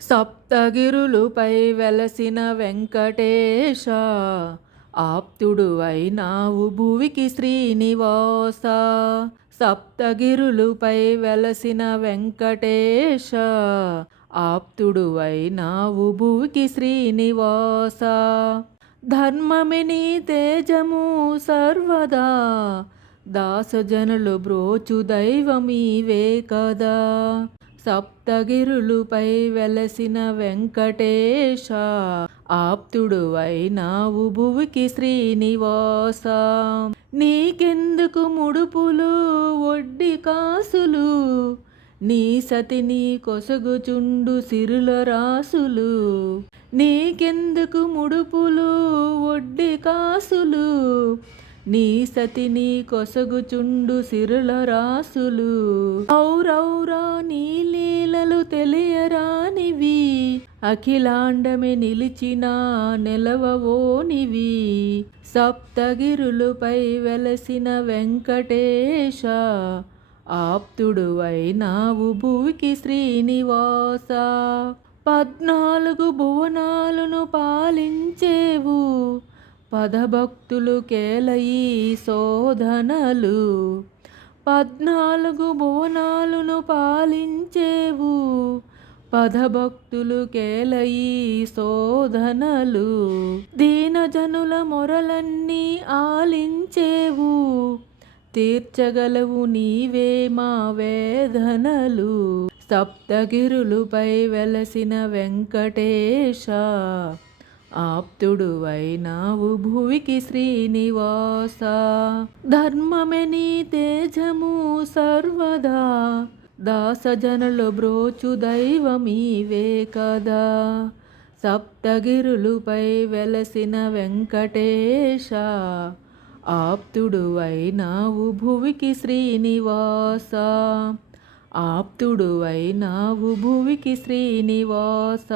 సప్తగిరులుపై వెలసిన వెంకటేశ, ఆప్తుడువైనావు భువికి శ్రీనివాస. సప్తగిరులుపై వెలసిన వెంకటేశ, ఆప్తుడువైనావు భువికి శ్రీనివాస. ధర్మమే నీ తేజము సర్వదా, దాసజనులు బ్రోచు దైవమీవే కదా. సప్తగిరులుపై వెలసిన వెంకటేశ, ఆప్తుడువైనావు భువికి శ్రీనివాస. నీకెందుకు ముడుపులు వడ్డీ కాసులు, నీ సతిని కొసగుచుండు సిరుల రాసులు. నీకెందుకు ముడుపులు వడ్డీ కాసులు, నీ సతిని కొసగుచుండు సిరుల రాసులు. ఔరౌరా నీ లీలలు తెలియరానివి, అఖిలాండమే నిలిచిన నెలవవోనివి. సప్తగిరులుపై వెలసిన వెంకటేశ, ఆప్తుడువైనావు భువికి శ్రీనివాస. 14 భువనాలను పాలించేవు, పదభక్తులు కేలయి శోధనలు. 14 భువనాలను పాలించేవు, పదభక్తులు కేలయి శోధనలు. దీనజనుల మొరలన్నీ ఆలించేవు, తీర్చగలవు నీవే మా వేదనలు. సప్తగిరులుపై వెలసిన వెంకటేశ, ఆప్తుడువైనావు భువికి శ్రీనివాస. ధర్మమే నీ తేజము సర్వదా, దాసజనులు బ్రోచు దైవమీవే కదా. సప్తగిరులుపై వెలసిన వెంకటేశ, ఆప్తుడువైనావు భువికి శ్రీనివాస. ఆప్తుడువైనావు భువికి శ్రీనివాస.